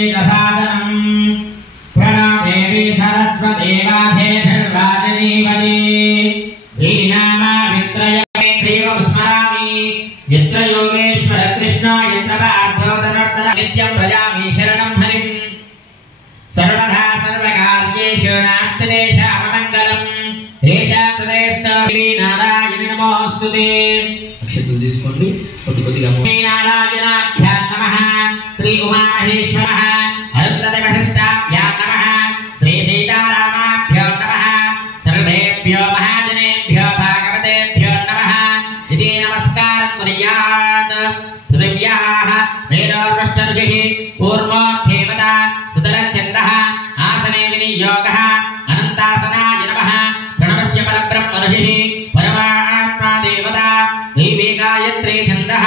अभिषेकसाधनम् प्रणदेवी सरस्वती वाधेभिर्वाजनीवती धीनामा वित्रयमेन्द्रियं स्मरामि यत्र योगेश्वर कृष्ण यत्र पार्थोदनोत्तर नित्यं भजामि शरणं हरिं सर्वदा सर्वकार्येषु नास्ति देशाममङ्गलम् देशा प्रदेशे नारायण नमोऽस्तुते अक्षतु తీసుకోండి కొద్ది కొద్దిగా नारायणाभ्यां नमः श्री उमामहेश्वरः अरुन्धतिवशिष्ठाभ्यां नमः श्री सीतारामाभ्यो नमः सर्वेभ्यो महाजनेभ्यो भागवतेभ्यो नमः इति नमस्कारं कुर्यात् पृथिव्याः वेदोर्वष्टऋषिः पूर्वो देवता सुतरच्छन्दः आसने विनियोगः अनन्तासनाय नमः प्रणवस्य परब्रह्म ऋषिः परमात्मा देवता दैवी गायत्री छन्दः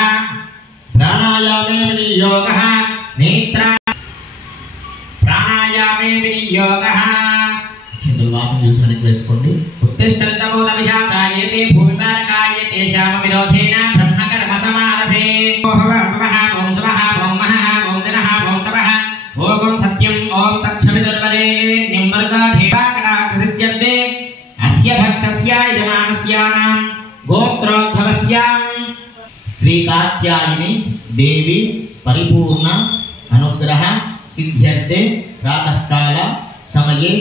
प्राणायामे विनियोगः नेत्रा प्राणायामे विनियोगः चतुर्वासं చూసుకొని వేసుకోండి उत्तिष्ठन्तभूतविशाखायते भूमिपारकायते श्यामविरोधेन ब्रह्मकर्म समारभे ओम भवः ओम स्वः ओम महः ओम जनः ओम तपः ओम सत्यं ओम तच्छविदुर्वरेण्यं वर्गधेवाकटाक्षसिद्ध्यन्ते अस्य भक्तस्य यजमानस्यानां गोत्रोद्भवस्यां श्री कात्यायनी देवी परिपूर्ण अनुग्रह सिद्ध्यर्थे प्रातः काल समये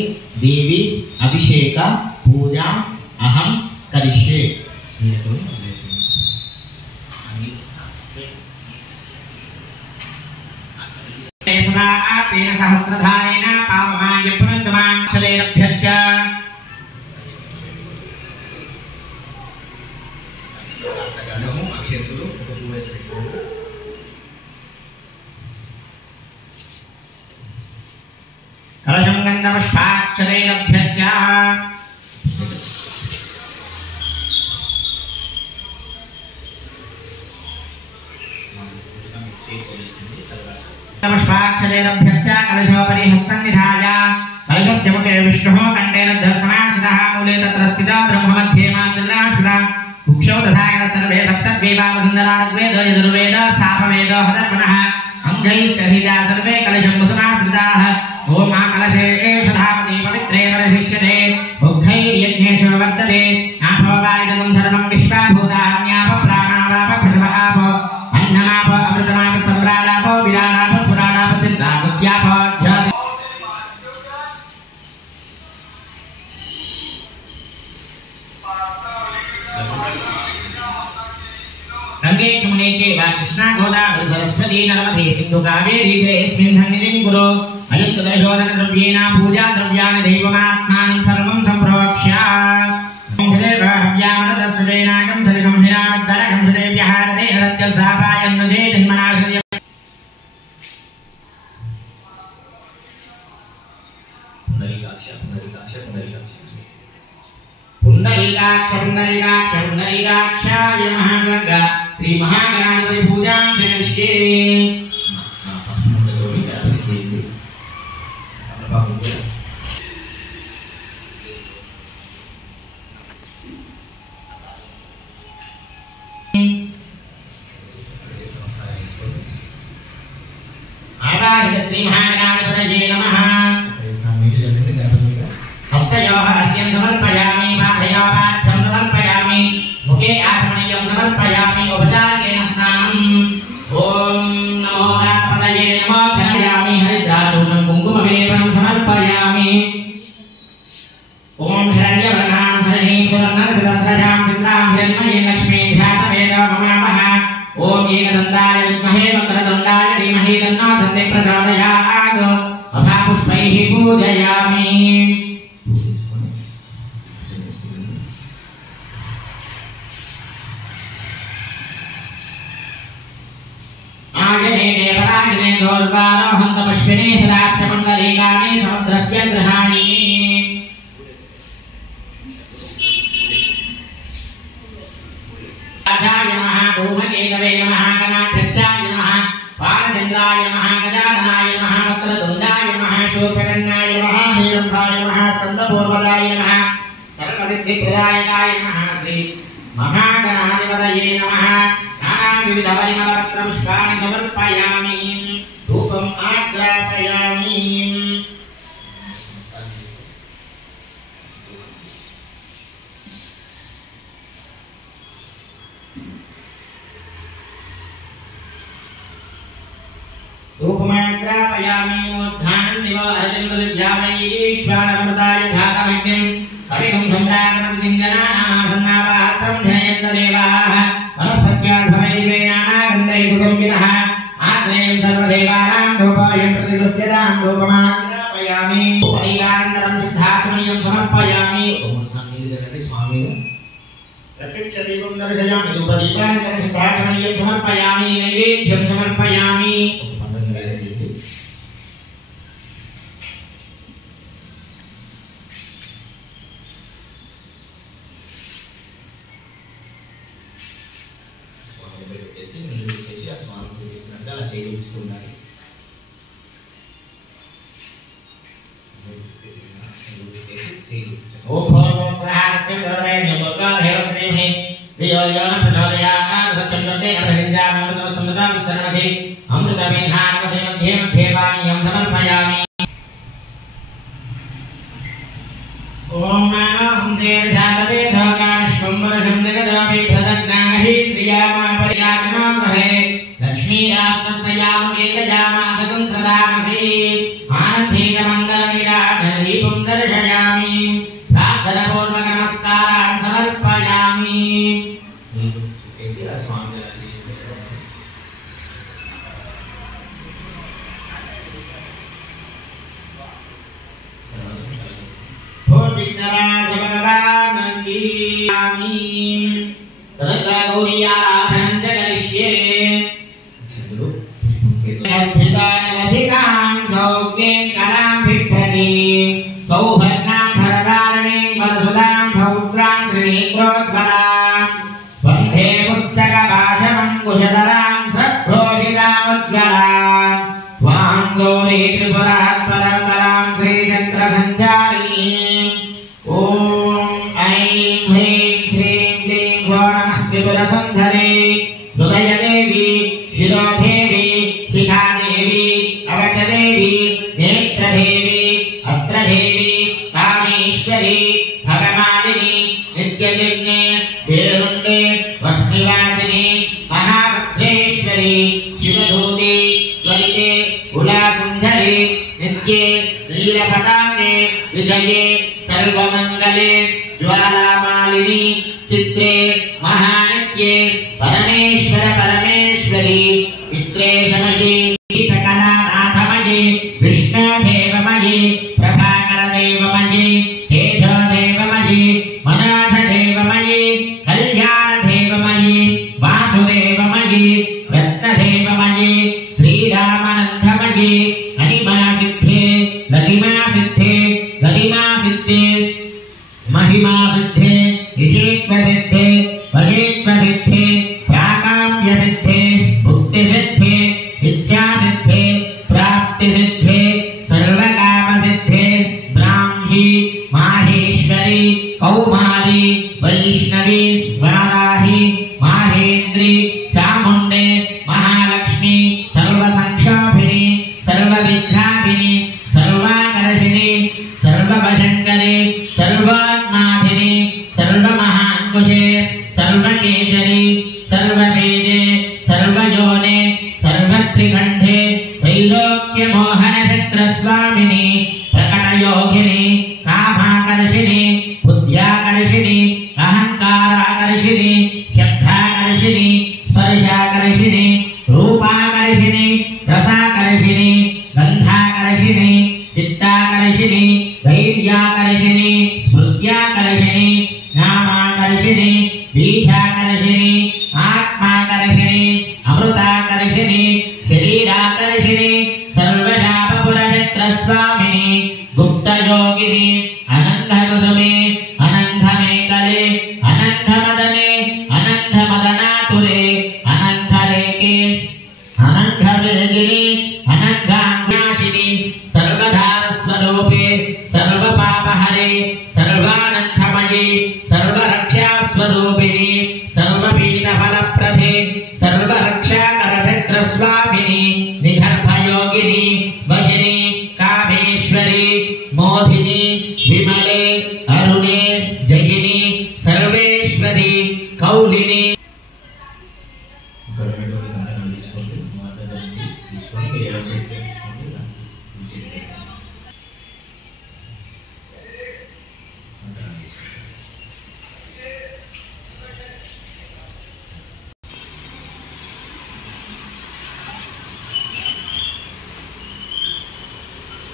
देवी अभिषेक पूजा अहम करिष्ये तेन सहस्रधारेण पावमाय पुनर्गमाक्षलेरभ्यश्च कलशं गन्धपुष्पाक्षलेरभ्यश्च पुष्पाक्षलेरभ्यश्च कलशोपरि हस्तं निधाय कलशस्य मुखे विष्णुः कण्ठे रुद्रसमाश्रितः मूले तत्र स्थितः ब्रह्ममध्ये मातृराश्रितः कुक्षौ तथागत सर्वे सप्तद्वीपावसुन्दरा ऋग्वेदो यजुर्वेदो सामवेदो हतर्मणः अंगैश्चहिता सर्वे कलशं कुसुमाश्रिताः ओम कलशे एष धामति पवित्रे परशिष्यते उग्धैर्यज्ञेषु वर्तते आपोवायुधं सर्वं विश्वाभूतान्याप प्राणावाप पृषभाप अन्नमाप अमृतमाप सम्राडाप विराडाप सुराडाप चिन्तापस्याप ध्याति गंगे यमुने चैव कृष्णा गोदावरी सरस्वती नर्मदे सिन्धु कावेरी जलेऽस्मिन् सन्निधिं कुरु अयुक्तदशोधन द्रव्येण पूजा द्रव्याणि दैवमात्मानं सर्वं सम्प्रोक्ष्य ओम देव हव्यामृतस्वदेनागं सरिगं हिरामद्दरगं सदेव्यहारते हरत्यसापायन्नुदे जन्मनाशय पुंडरीकाक्षाय महागंगा श्री महागणाधिपति पूजां करिष्ये आवाहित श्री महागणाधिपतये नमः हस्तयोः अर्घ्यं समर्पयामि पादयोः पाद्यं समर्पयामि मुखे आचमनीयं समर्पयामि उपचारेण स्नानम् ओम नमो रामपदये नमो गणयामि हरिद्राचूर्णं कुङ्कुमविलेपनं समर्पयामि ओम हिरण्यवर्णां हरिणीं सुवर्णरजतस्रजां चित्रां हिरण्मयीं लक्ष्मीं ध्यातवेदो ममामः ओम एकदन्ताय विद्महे वक्रतुण्डाय धीमहि तन्नो दन्ति प्रचोदयात् अथापुष्पैः पूजयामि आयने देवराजने दोर्वारोहन्त पुष्पिने हलास्य मण्डलीकानि समुद्रस्य गृहाणि राजाय नमः धूमकेतवे नमः गणाध्यक्षाय नमः बालचन्द्राय नमः गजाननाय नमः वक्रतुण्डाय नमः शूर्पकर्णाय नमः हीरम्भाय नमः स्कन्दपूर्वदाय नमः सर्वसिद्धिप्रदायकाय नमः श्री महागणाधिपतये नमः नानाविधपरिमलपत्रपुष्पाणि समर्पयामि धूपम् ग्रापयामि रूपमाग्रापयामि मूर्धानं निवाहयन्दिव्यामयीश्वरमृताय धातमग्निं कविं सम्रागमतिं जनानामासन्नापात्रं जनयन्तदेवाः वनस्पत्याद्भवैदिवेनानागन्धैः सुसंविदः आग्नेयं सर्वदेवानां धूपायं प्रतिगृह्यतां धूपमाग्रापयामि परिवारान्तरं शुद्धाचमनीयं समर्पयामि ओम स्वामी प्रत्यक्षदीपं दर्शयामि धूपदीपानन्तरं शुद्धाचमनीयं समर्पयामि नैवेद्यं समर्पयामि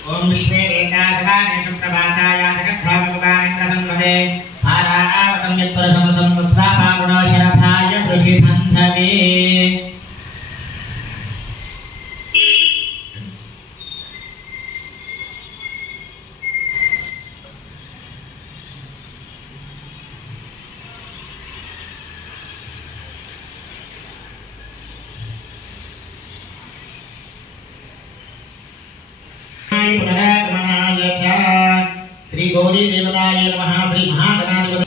ओम विश्वे एकादशाने शुक्रवासाय जगद्भावगुणानेन्द्रसंवदे आरावतं यत्परसमतं वस्वापागुणशरभाय वृषिबन्धवे श्री गौरी देवताय नमः श्री महागणाधिपति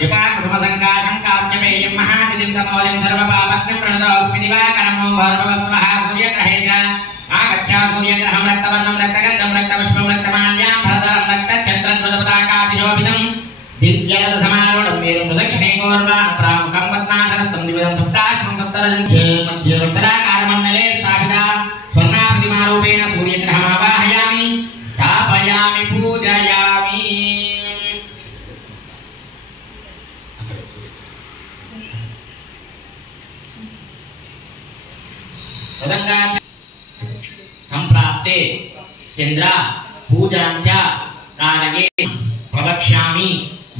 जपाकुसुमसङ्काशं काश्यपेयं महादिदिन्दमौलिं सर्वपापग्नं प्रणतोऽस्मि दिवाकरमो भर्गवस्वः सूर्यग्रहे च आगच्छा सूर्यग्रहं रक्तवर्णं रक्तगन्धं रक्तपुष्पं रक्तमाल्यां भरतरं रक्तच्छत्रध्वजपताकाभिशोभितं दिव्यरथसमारूढं मेरुं प्रदक्षिणे गौर्वात्रामुखं पद्मासनस्थं द्विविधं सप्ताश्वं सप्तरजं मध्ये वृत्तराकारमण्डले स्थापिता स्वर्णाप्रतिमारूपेण सूर्यग्रहमावाहयामि स्थापयामि पूजयामि संप्राप्ते चंद्र पूजांच कारये प्रवक्ष्यामि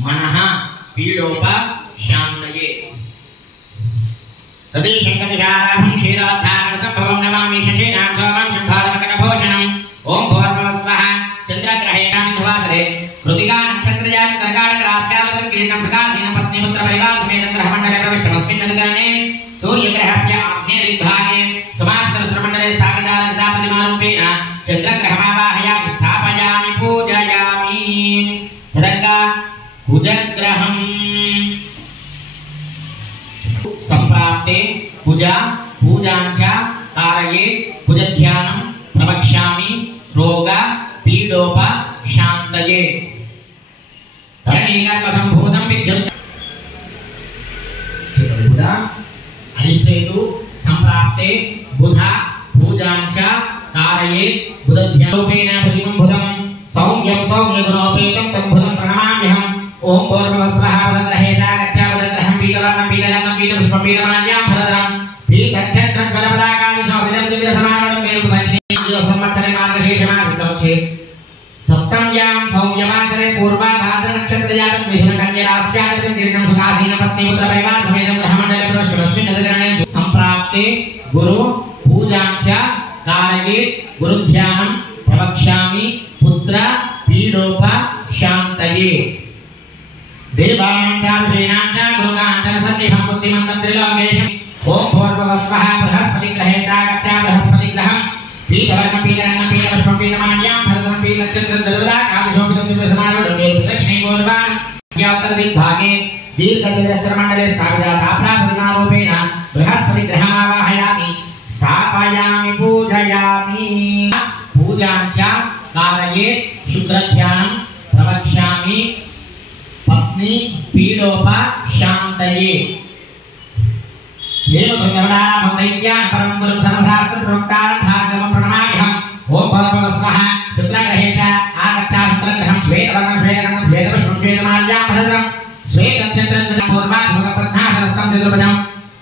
मनः पीडोपशान्तये तदेशंकविचाराभं क्षीरोद्धारणसंभवं नमामि शशेनां सोमं शम्भारमकटभूषणम् ओं भूर्भुवस्वः चन्द्रग्रहे कामिध्वासरे कृतिका नक्षत्रजात कर्काटकराश्यावतं किरीटं सखासीन पत्नीपुत्रपरिवारसमेतं ग्रहमण्डले प्रविष्टमस्मिन् नदकर्णे सूर्यग्रहस्य आग्नेयदिग्भागे समान्तरश्रमण्डले स्थापिता रजतापतिमारूपेण चन्द्रग्रहमावाहयामि स्थापयामि पूजयामि तदङ्गा कुजग्रहम् सम्प्राप्ते पूजा पूजाञ्च कारये कुजध्यानं प्रवक्ष्यामि रोग पीडोपशान्तये धरणीकर्मसम्भूतं विद्युत् अनिष्टेतु संप्राप्ते बुधा पूजांच कारये बुधध्यारूपेण प्रतिमं बुधं सौम्यं सौम्यगुणोपेतं तं बुधं प्रणमाम्यहम् ओं भूर्भुवस्वः बुधग्रहे च गच्छ बुधग्रहं पीतवर्णं पीतगन्धं पीतपुष्पं पीतमाल्यां भरतरं पीतच्छत्रध्वजपताकाभिशोभितं दिव्यसमारूढं मेरुप्रदक्षिणे संवत्सरे मार्गशीर्षमासिकवर्षे सप्तम्यां सौम्यवासरे पूर्वाभाद्रनक्षत्रजातं मिथुनकन्यराश्यादितं दीर्घं सुखासीनपत्नीपुत्रपरिवारसमेतं ग्रहमण्डले प्रविष्टमस्मिन् नदकर्णे सम्प्राप्ते गुरु पूजाञ्च कारये गुरुध्यानं प्रवक्ष्यामि पुत्र पीडोपशान्तये देवानां च ऋषीणां च गुरूणां च सन्निभं बुद्धिमन्तं त्रिलोकेशम् ओं भूर्भुवस्वः बृहस्पतिग्रहे च गच्छ बृहस्पतिग्रहं पीतवर्णं पीतगन्धं पीतपुष्पं पीतमाल्यां भरतरं पीतच्छत्रध्वजपताकाभिशोभितं दिव्यसमारूढं मेरुप्रदक्षिणे गौर्वाग्योत्तरदिग्भागे दीर्घचतुरस्रमण्डले स्थापिता ताम्राप्रतिमारूपेण बृहस्पतिग्रहमावाहयामि स्थापयामि पूजयामि पूजाञ्च कारये शुक्रध्यानं प्रवक्ष्यामि पत्नी पीडोपशान्तये देवभृङ्गवदामदैत्यान् परं गुरुं सर्वशास्त्रप्रोक्तान् भागवतं प्रणमाम्यहम् ओं भूर्भुवस्वः शुक्रग्रहे च आगच्छा शुक्रग्रहं श्वेतवर्णं श्वेतगन्धं श्वेतपुष्पं श्वेतमाल्यां भरतरं श्वेतच्छत्रध्वजं पूर्वाभुगपद्मासनस्थं चतुर्भुजं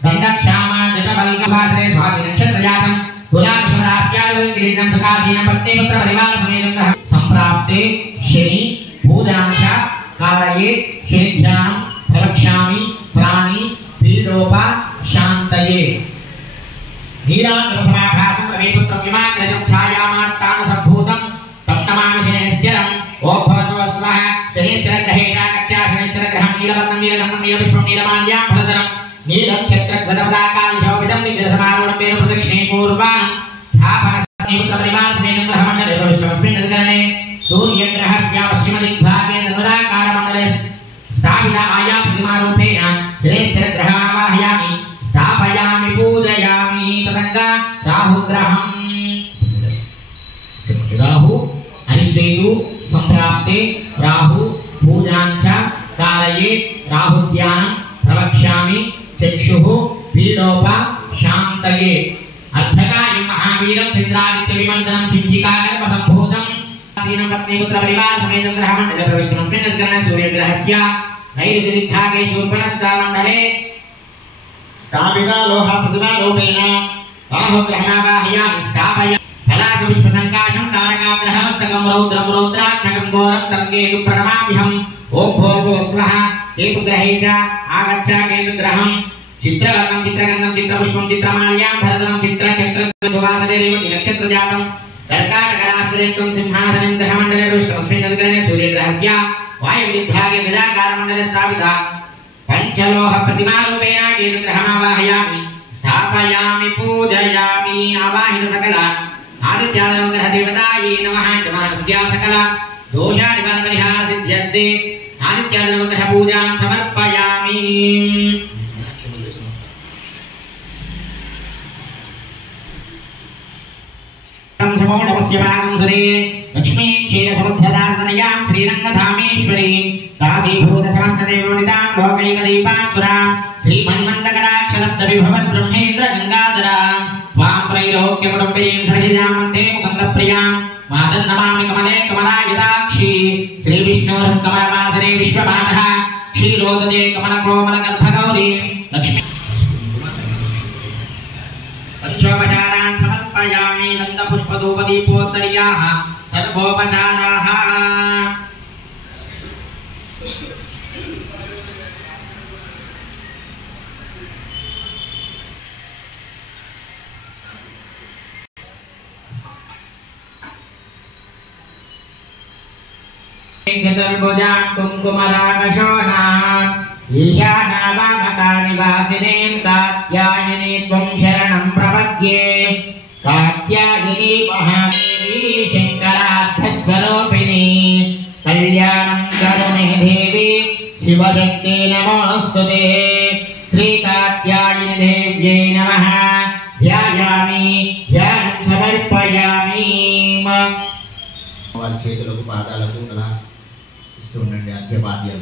दण्डक्षामा जटवल्कभासरे स्वातिनक्षत्रजातं तुलाकुशरास्यादिवं किरीटं सखासीनं पत्नीपुत्रपरिवारसमेतं सम्प्राप्ते शनि पूजांच कारये शनिध्यानं प्रवक्ष्यामि प्राणि पीडोपशान्तये नीलाचलसमाभासं रविपुत्रं विमानजं छायामार्तानुसम्भूतं तं नमामि शनैश्चरम् ओं भूर्भुवस्वः शनैश्चरग्रहे च गच्छ शनैश्चरग्रहं नीलवर्णं नीलगन्धं नीलपुष्पं नीलमाल्यां भरतरं नीलच्छत्रध्वजपताकाभिशोभितं दिव्यसमारूढं मेरुप्रदक्षिणे पूर्वाणं छापापरिवारसमेतं ग्रहमण्डले प्रविष्टमस्मिन् नदकर्णे सूर्यग्रहस्य पश्चिमदिग्भागे नर्मदाकारमण्डले स्थापिता आया प्रतिमारूपेण शनैश्चरग्रहमावाहयामि स्थापयामि पूजयामि तदङ्गा राहुग्रहम् राहु अनिष्टेतु संप्राप्ते राहु शान्तये राहुध्यानं प्रवक्ष्यामि चक्षुः पीडोप शान्तये अर्थकाय महावीरं चन्द्रादित्य विमर्दनं सिद्धिकाकर्म सम्भूतं सीनं पत्नीपुत्र परिवार समेत ग्रहमण्डले प्रविष्टमस्मिन् ग्रहणे सूर्यग्रहस्य नैऋत्यदिग्भागे शूर्पणस्तामण्डले स्थापिता लोह प्रतिमा रूपेण राहुग्रहणावाहयामि स्थापयामि फलासु विश्वसङ्काशं तारकाग्रहमस्तकं रौद्रं रौद्रात्मकं घोरं तं केतु प्रणमाम्यहम् ॐ भूर्भुवस्वः केतुग्रहे च आगच्छ केतुग्रहं चित्रवर्णं चित्रगन्धं चित्रपुष्पं चित्रमाल्यां भरतनं चित्रचक्रवासदेव नक्षत्रजातं कर्काटकराशिरेक्तं सिंहासनं ग्रहमण्डले दृष्टमस्मिन् ग्रहणे सूर्यग्रहस्य वायुविभागे गजाकारमण्डले स्थापिता पंचलोह प्रतिमारूपेण केतुग्रहमावाहयामि स्थापयामि पूजयामि आवाहित सकल आदित्यादिग्रह देवतायै नमः जमानस्य सकल दोषानिवारण परिहार सिद्ध्यर्थे आदित्यादिग्रह पूजां समर्पयामि समोणवस्य भागं सुरे लक्ष्मीं क्षीरसमुद्रदार्दनयां श्रीरङ्गधामेश्वरीं काशीभूत समस्तदेवनितां लोकैकदीपान्तुरां श्रीमन्मन्दकटाक्षलब्धविभवत् ब्रह्मेन्द्र गङ्गाधरां वां त्रैलोक्यकुटुम्बिनीं सरसिजां मध्ये मुकुन्दप्रियां मातर्नमामि कमले कमलायताक्षी श्रीविष्णोर्कमलवासरे विश्वमातः क्षीरोदये कमलकोमलगर्भगौरीं लक्ष्मी पंचोपचारान् समर्पयामि गन्धपुष्पधूपदीपोत्तरीयाः सर्वोपचाराः चतुर्भुजां कुङ्कुमरागशोणाम् ईशानावामकानिवासिनीं कात्यायनी त्वं शरणं प्रपद्ये कात्यायनी महादेवी शङ्करार्थस्वरूपिणी कल्याणं करुणे देवी शिवशक्ति नमोऽस्तुते श्रीकात्यायनी देव्यै नमः ध्यायामि ध्यानं समर्पयामि వారి చేతులకు పాదాలకు అలా ఇస్తూ ఉండండి అర్ఘ్యపాద్యం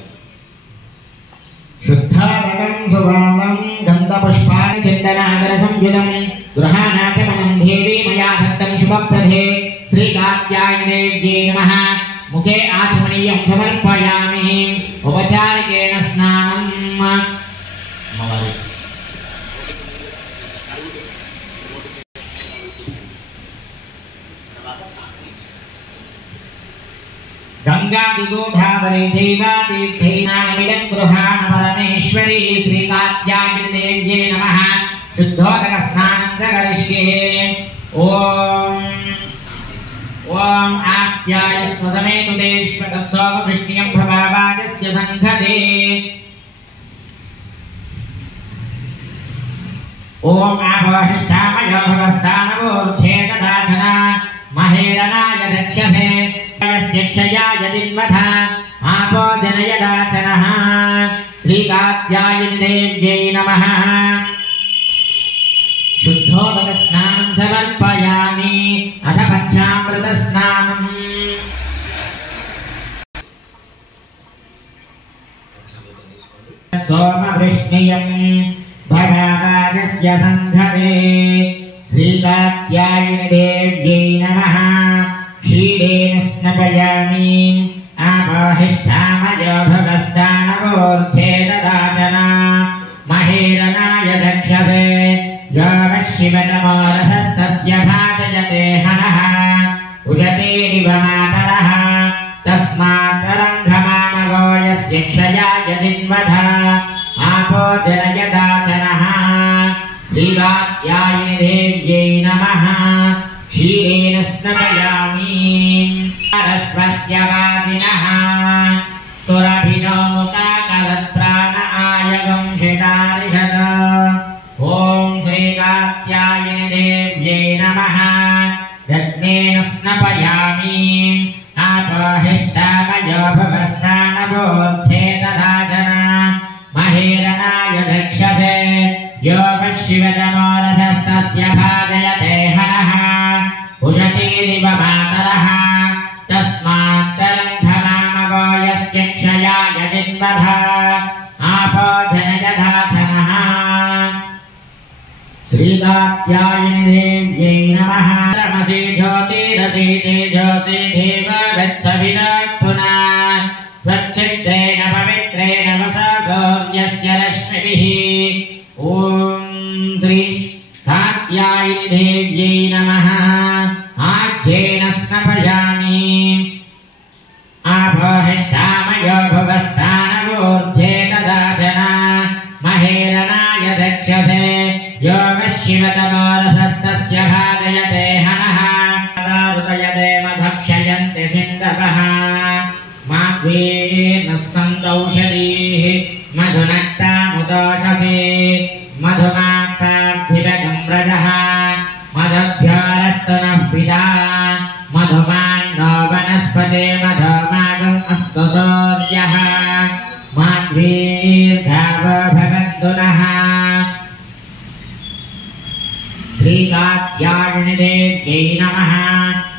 शुद्धारकं सुवर्णं गन्धपुष्पाणि चन्दनागरसंयुतं गृहाणाचमनं देवी मया दत्तं शुभप्रदे श्रीकात्यायनीदेव्यै नमः मुखे आचमनीयं समर्पयामि उपचारिकेण स्नानम् गंगादिगोधावरे चैवातीर्थैनामिदं गृहाण परमेश्वरी श्रीकात्यायनीदेव्यै नमः शुद्धोदकस्नानं च करिष्ये ॐ आप्यायस्वदमेतु ते विश्वतस्सोमवृष्ण्यं प्रभावाजस्य सङ्घते ॐ आभवहिष्ठामयो भवस्तानवोर्ध्ये तदासना महेरनाय दक्षसे शिक्षयाय दिन्वथ आपो जनयदाचनः श्रीकात्यायनीदेव्यै नमः शुद्धोदकस्नानं समर्पयामि अथ पञ्चामृतस्नानम् सोमवृष्ण्यं भवावाजस्य सन्धरे श्रीकात्यायनीदेव्यै नमः क्षीरेण स्नपयामि आवाहिष्ठामयो भवस्तानवोर्ध्ये तदाचना महेरनाय दक्षसे योगशिवतमोरथस्तस्य भाजयते हनः उशतेरिव मातरः तस्मात् रङ्घमामवो यस्य क्षयाय दिन्वथ आपो जनयदाचनः श्रीकात्यायनीदेव्यै नमः क्षीरेण स्नपयामि सरस्वस्य वादिनः सुरभिनो मुकाकरत्प्राण आयगं शितारिषद ॐ श्रीकात्यायनीदेव्यै नमः रत्नेन स्नपयामि आपहिष्ठामयो भवस्तानवोर्ध्ये तदाचना महेरनाय दक्षसे योगशिवतमोरथस्तस्य भाजयते हनः उशतीरिव मातरः तस्मात् तरन्धमामवो यस्य क्षयाय जिन्वधा आपो जनयधाचनः श्रीकात्यायिनी देव्यै नमः रमसि ज्योतिरसि तेजसि देववत्सविदत्पुना स्वच्छिद्रेण पवित्रेण वसा सूर्यस्य रश्मिभिः ॐ श्री कात्यायिनी देव्यै नमः आज्येन स्नपयामि आपोहिष्ठामयो भुवस्तानवोर्ध्ये तदाचन महेरनाय दक्षसे यो वशिवतमोरथस्तस्य भाजयते हनः दारुतयते मधक्षयन्ति सिन्धवः माध्वीर्नः सन्तौषधीः मधुनक्तामुदोषसे मधुमाक्तार्थिवगम्रजः मधुभ्योरस्तु नः पिता मधुमान्नो वनस्पते मधुमागम् अस्तु सूर्यः माध्वीर्धावो भवन्तु नः श्रीकात्यायिनी देव्यै नमः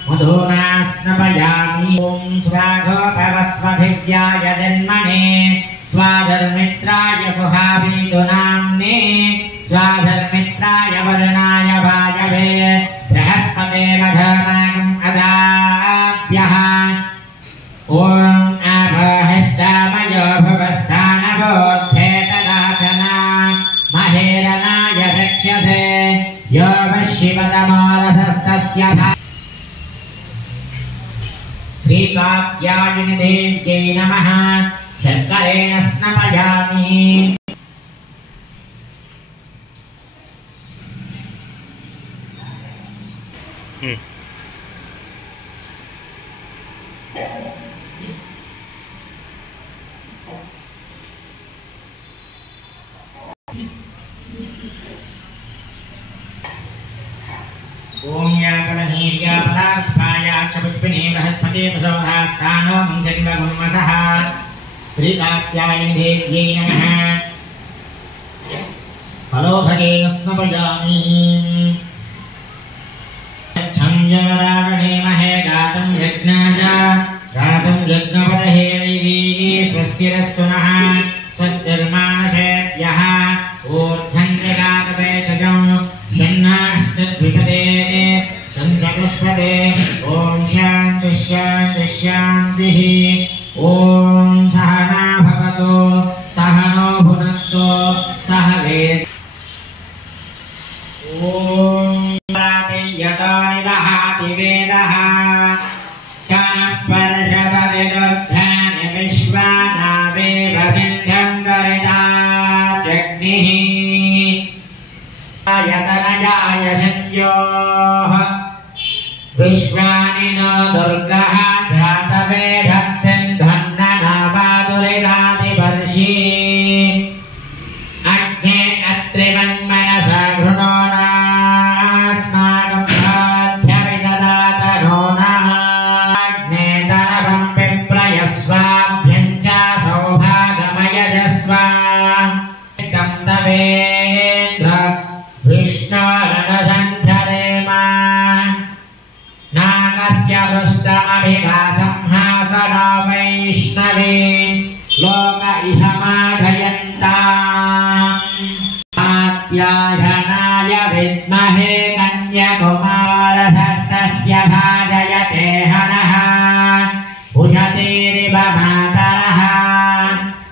मधुना स्नपयामि ॐ स्वागोपवस्वभिव्याय जन्मने स्वाधर्मित्राय सुहावीतु नाम्ने स्वाधर्मित्राय वरुणाय वायवे बृहस्पते मधुमागम् अदाभ्यः ॐ आपोहिष्ठामयो भुवस्तानवोर्ध्ये तदाचन महेरनाय रक्ष्यसे यो वशिवतमोरथस्तस्य श्रीकात्यायिनी देव्यै नमः शर्करेण स्नपयामि ओम याकलनीर्यापदाष्पायाश्च पुष्पिनी बृहस्पति प्रसोधास्थानो मुञ्जन्वगुण्मसः श्रीकात्यायिनी देव्यै नमः फलोभगेन स्नपयामि छञ्जरावणेमहे गातं यज्ञपदहेरैः स्वस्तिरस्तु नः स्वस्तिर्मानसेभ्यः ऊर्ध्वं जगातवेशजं षण्णास्तद्विपदे शङ्खपुष्पदे ॐ शान्तिः शान्तिः शान्तिः ॐ सहना भवतु सहनो भुनक्तु सह वेद ॐ यतो निदहाति वेदः शनः परशवविदुर्धानि विश्वानावेव सिन्धं गरिताजग्निः यतनजाय संयोः विश्वानि नो दुर्गः जातवेदः सिन्धन्ननावादुरिदादिवर्षी अग्ने अत्रिवन्मनसा घृणोनास्माकं बाध्यविददात नोनाग्ने तरवं पिप्रयस्वाभ्यं च सौभागमयजस्व तं तवेन्द्र विष्णोरनुसञ्चरेम नागस्य पृष्ठमभिभासंहासनो वैष्णवे लोक इह माधयन्ताम् कात्यायनाय विद्महे कन्याकुमारधस्तस्य भाजयते हनः उषतीरिव मातरः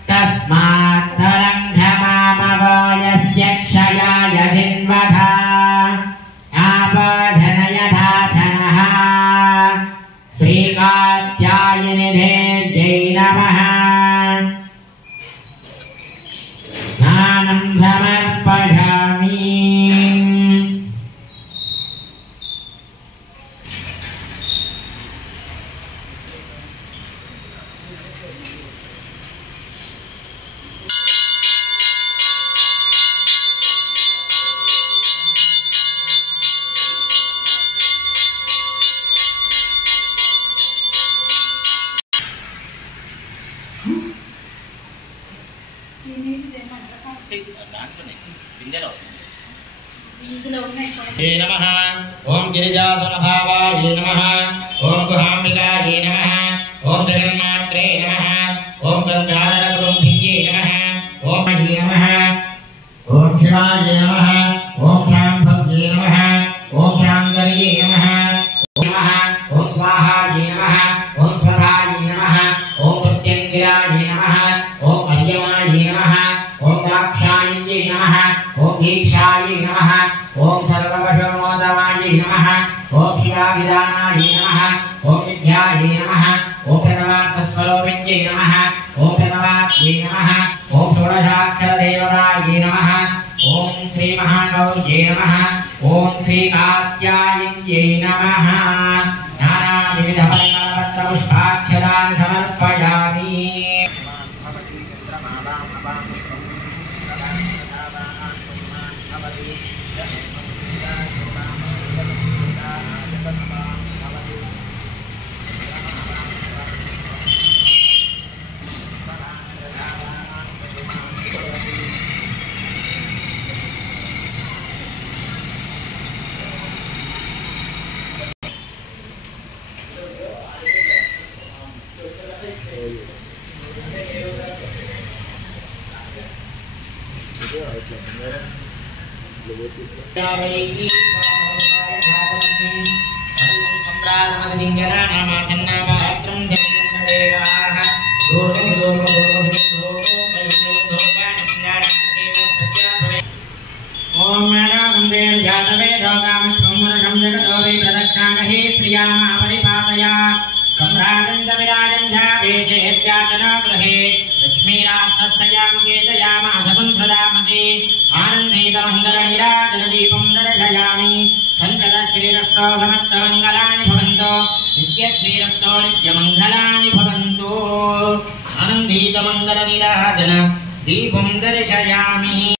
तस्मात् तरन्धमामवो यस्य क्षयाय जिन्वधा आपजनयधाचनः श्रीकात्यायिनी देव्यै नमः स्नानं समर्पयामि हे नमः ओम गिरिजासनभावाय नमः ओम गुहाम्बिकायै नमः ओम जगन्मात्रे नमः ओम गंगाधरगुरुभ्यो शिवाय नमः ओम शांभव्ये नमः ओम शांकर्ये नमः ओम स्वाहाय नमः ओम स्वधाय नमः ओम प्रत्यंगिराय नमः ओम अर्यमाय नमः ओम दाक्षायिन्ये नमः ओम दीक्षाय नमः ओम सर्ववशमोदमाय नमः ओम शिवाभिधानाय नमः ओम विद्याय नमः ओम प्रणवार्थस्वरूपिण्ये नमः ओम प्रणवात्ये नमः ओम षोडशाक्षरदेवताय नमः ओम श्री महागौर्ये नमः ओम श्री कात्यायन्ये नमः नानाविधपरिमलपत्रपुष्पाक्षरान् समर्पयामि समस्तमंगलानि भवन्तु नित्यश्रीरस्तो नित्यमंगलानि भवन्तु आनन्दितमंगलनीराजन दीपं दर्शयामि।